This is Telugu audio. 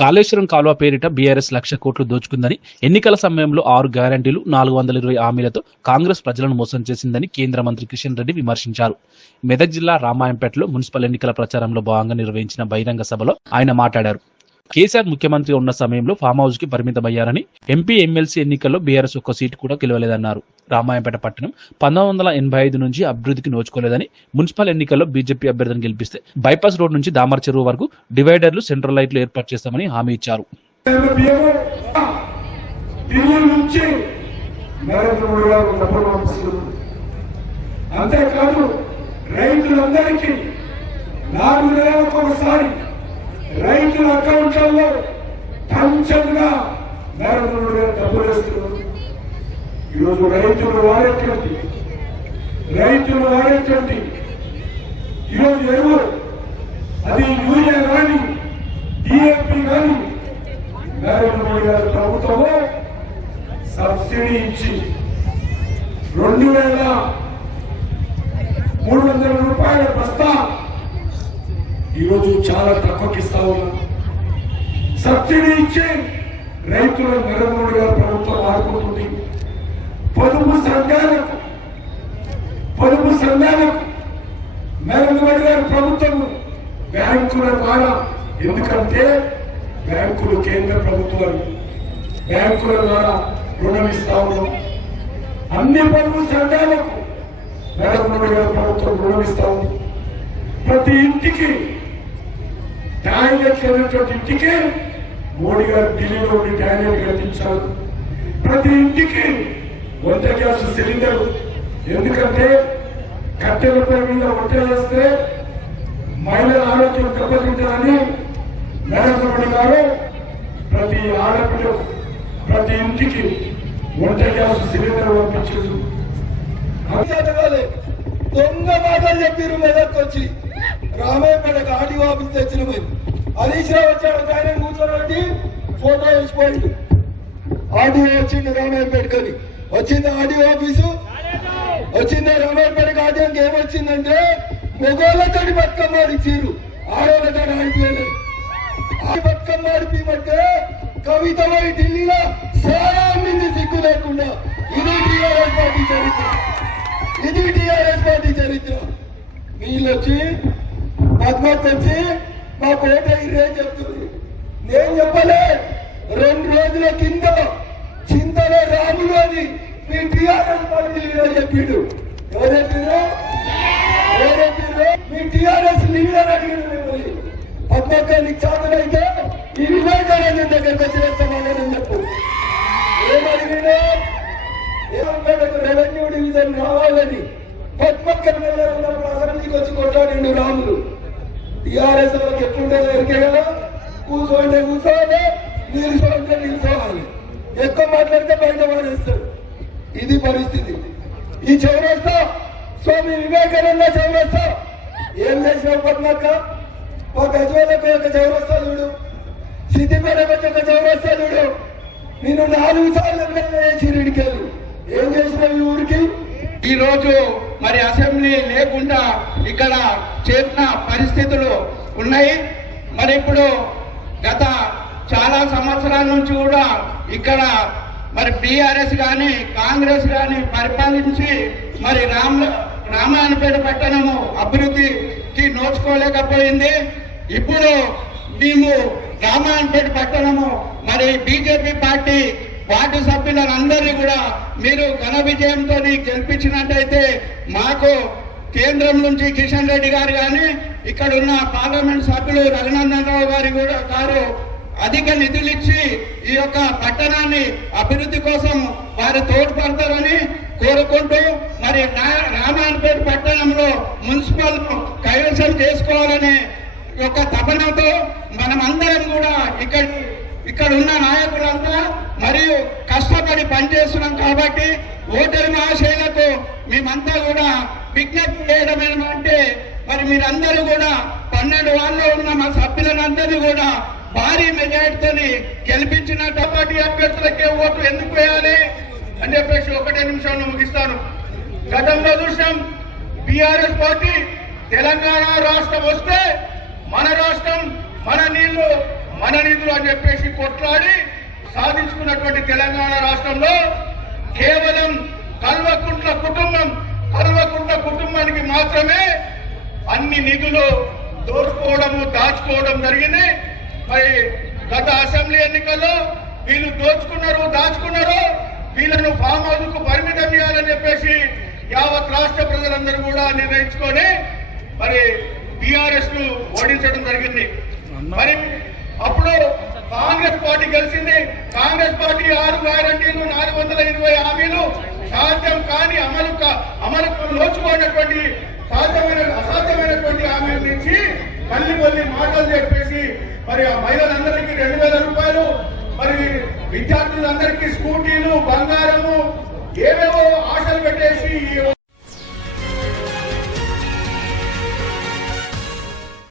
కాళేశ్వరం కాలువ పేరిట బీఆర్ఎస్ లక్ష కోట్లు దోచుకుందని ఎన్నికల సమయంలో ఆరు గ్యారంటీలు నాలుగు వందల ఇరవై హామీలతో కాంగ్రెస్ ప్రజలను మోసం చేసిందని కేంద్ర మంత్రి కిషన్ రెడ్డి విమర్శించారు. మెదక్ జిల్లా రామాయంపేటలో మున్సిపల్ ఎన్నికల ప్రచారంలో భాగంగా నిర్వహించిన బహిరంగ సభలో ఆయన మాట్లాడారు. కేసీఆర్ ముఖ్యమంత్రి ఉన్న సమయంలో ఫామ్ హౌస్కి పరిమితమయ్యారని ఎంపీ ఎమ్మెల్సీ ఎన్నికల్లో బీఆర్ఎస్ ఒక్క సీటు కూడా గెలవలేదన్నారు. రామాయంపేట పట్టణం పంతొమ్మిది వందల ఎనభై ఐదు నుంచి అభివృద్ధికి నోచుకోలేదని మున్సిపల్ ఎన్నికల్లో బీజేపీ అభ్యర్థిని గెలిపిస్తే బైపాస్ రోడ్ నుంచి దామర్ చెరువు వరకు డివైడర్లు సెంట్రల్ లైట్లు ఏర్పాటు చేస్తామని హామీ ఇచ్చారు. అంతేకాదు రైతులందరికీ నాలుగు నెలలకు ఒకసారి రైతుల అకౌంట్లలో పంచంగా నరేంద్ర డబ్బులు వేస్తున్నారు. ఈరోజు రైతులు వాడేటువంటి రైతులు వాడేటువంటి ఈరోజు ఎరువు అది యూరియా కానీ డిఏపి కానీ నరేంద్ర మోడీ గారి ప్రభుత్వము సబ్సిడీ ఇచ్చి రెండు వేల మూడు వందల రూపాయల బస్తా ఈరోజు చాలా తక్కువకి ఇస్తా ఉన్నాం. సబ్సిడీ ఇచ్చే రైతులను నరేంద్ర మోడీ ప్రభుత్వం ఆడుకుంటుంది. పొదుపు సంఘాలకు పొదుపు సంఘాలకు నరేంద్ర మోడీ గారి ప్రభుత్వం బ్యాంకుల ద్వారా ఎందుకంటే బ్యాంకులు కేంద్ర ప్రభుత్వాలు. బ్యాంకుల ద్వారా రుణం ఇస్తా ఉన్నాం. అన్ని పొదుపు సంఘాలకు నరేంద్ర మోడీ గారి ప్రభుత్వం రుణం ఇస్తా ఉంది. ప్రతి ఇంటికి డానియల్ చేరినటువంటి ఇంటికి మోడీ గారు ఢిల్లీలో ఉండి డానియల్ కల్పించారు. ప్రతి ఇంటికి వంట గ్యాస్ సిలిండర్. ఎందుకంటే కట్టెలపై మీద వంట చేస్తే మహిళల ఆరోగ్యం దెబ్బతింటారని నరేంద్ర మోడీ గారు ప్రతి ఆడపిల్ల ప్రతి ఇంటికి వంట గ్యాస్ సిలిండర్ పంపించారు. అడగాలి దొంగ మాటలు చెప్పారు మెదక్కి వచ్చి రామాయపేటకు ఆడియో ఆఫీస్ తెచ్చిన మరి. హరీష్ రావు వచ్చాడు ఆయన కూర్చోబెట్టి ఫోటో వేసిపోయింది. ఆడియో వచ్చింది రామాయపేటకని వచ్చింది ఆడియో ఆఫీసు. వచ్చింది రామాయపేటకు ఆడియోకి ఏమొచ్చిందంటే మొగోళ్ళతో బతుకమ్మ ఆడిచ్చిర్రు ఆడవాళ్ళతో ఆడిపోయారు ఆ బతుకమ్మ ఆడిపోయమంటే కవిత పోయి ఢిల్లీలో చాలా మంది సిగ్గు లేకుండా ఇది టీఆర్ఎస్ పార్టీ చరిత్ర. ఇది టిఆర్ఎస్ పార్టీ చరిత్ర. వీళ్ళు వచ్చి పద్మత్ మా కోట ఇరే చెప్తుంది నేను చెప్పలే రెండు రోజుల కింద చింతలో రాములు అని మీ టిఆర్ఎస్ పార్టీ లీడర్ చెప్పిండు. ఎవరు చెప్పారు? మీ టిఆర్ఎస్ లీడర్ అడిగిన మిమ్మల్ని. పద్మక్క నీకు చాతనైతే ఈ వివేకానంద దగ్గరకు వచ్చిన సమాధానం చెప్పు. ఏమడిగినా రెవెన్యూ డివిజన్ రావాలని పద్మక్క ఉన్నప్పుడు అసెంబ్లీకి వచ్చి కొట్లాడిండు రాములు. టిఆర్ఎస్ వాళ్ళకి ఎట్లుంటే ఎరికే కదా కూర్చోంటే కూర్చోవాలి నిల్చోంటే నిల్చోవాలి ఎక్కువ మాట్లాడితే బయట వాడేస్తారు. ఇది పరిస్థితి. ఈ చౌరస్తా స్వామి వివేకానంద చౌరస్తా. ఏం చేసిన పద్మక్క? ఒక గజవాళ్ళకు ఒక చౌరస్తా చూడు. సిద్దిపేటకు ఒక చౌరస్తా చూడు. నేను నాలుగు సార్లు ఎమ్మెల్యే చేసి ఇడికెళ్ళి ఏం చేసిన ఈ ఊరికి? ఈ రోజు మరి అసెంబ్లీ లేకుండా ఇక్కడ చేసిన పరిస్థితులు ఉన్నాయి. మరి ఇప్పుడు గత చాలా సంవత్సరాల నుంచి కూడా ఇక్కడ మరి బీఆర్ఎస్ కానీ కాంగ్రెస్ కానీ పరిపాలించి మరి రామ రామాయణపేట పట్టణము అభివృద్ధికి నోచుకోలేకపోయింది. ఇప్పుడు మేము రామాయణపేట పట్టణము మరి బీజేపీ పార్టీ పార్టీ సభ్యులందరినీ కూడా మీరు ఘన విజయంతో గెలిపించినట్టయితే మాకు కేంద్రం నుంచి కిషన్ రెడ్డి గారు కానీ ఇక్కడ ఉన్న పార్లమెంట్ సభ్యులు రఘునందన్ రావు గారి కూడా గారు అధిక నిధులు ఇచ్చి ఈ యొక్క పట్టణాన్ని అభివృద్ధి కోసం వారు తోడ్పడతారని కోరుకుంటూ మరి రామాయణపేట పట్టణంలో మున్సిపల్ కైవసం చేసుకోవాలనే ఒక తపనతో మనమందరం కూడా ఇక్కడ ఇక్కడ ఉన్న నాయకులంతా మరియు కష్టపడి పనిచేస్తున్నాం కాబట్టి ఓటరి మహాశైలకు మేమంతా కూడా విజ్ఞప్తి చేయడం ఏమంటే మరి మీరందరూ కూడా పన్నెండు వాళ్ళు ఉన్న మా సభ్యులందరినీ కూడా భారీ మెజార్టీతో గెలిపించిన టపాటి అభ్యర్థులకే ఓట్లు ఎందుకు వేయాలి అని చెప్పేసి ఒకటే నిమిషంలో ముగిస్తాను. గతంలో చూసాం బీఆర్ఎస్ పార్టీ తెలంగాణ రాష్ట్రం వస్తే మన రాష్ట్రం మన నీళ్ళు మన నిధులు అని చెప్పేసి కొట్లాడి సాధించుకున్నటువంటి తెలంగాణ రాష్ట్రంలో కేవలం కల్వకుంట్ల కుటుంబం కల్వకుంట్ల కుటుంబానికి మాత్రమే అన్ని నిధులు దోచుకోవడము దాచుకోవడం జరిగింది. మరి గత అసెంబ్లీ ఎన్నికల్లో వీళ్ళు దోచుకున్నారు దాచుకున్నారు. వీళ్ళను ఫామ్ హౌస్కు పరిమితం చేయాలని చెప్పేసి యావత్ రాష్ట్ర ప్రజలందరూ కూడా నిర్ణయించుకొని మరి టిఆర్ఎస్ను ఓడించడం జరిగింది. మరి అప్పుడు కాంగ్రెస్ పార్టీ గెలిచింది. కాంగ్రెస్ పార్టీ ఆరు గ్యారంటీలు నాలుగు వందల ఇరవై హామీలు సాధ్యం కాని అమలు అమలు అమలుకు నోచుకోనటువంటి సాధ్యమైన అసాధ్యమైనటువంటి హామీలు ఇచ్చి మళ్ళీ మళ్ళీ మాటలు చెప్పేసి మరి ఆ మహిళలందరికీ రెండు వేల రూపాయలు మరి విద్యార్థులందరికీ స్కూటీలు బంగారము ఏవేవో ఆశలు పెట్టేసి ఈ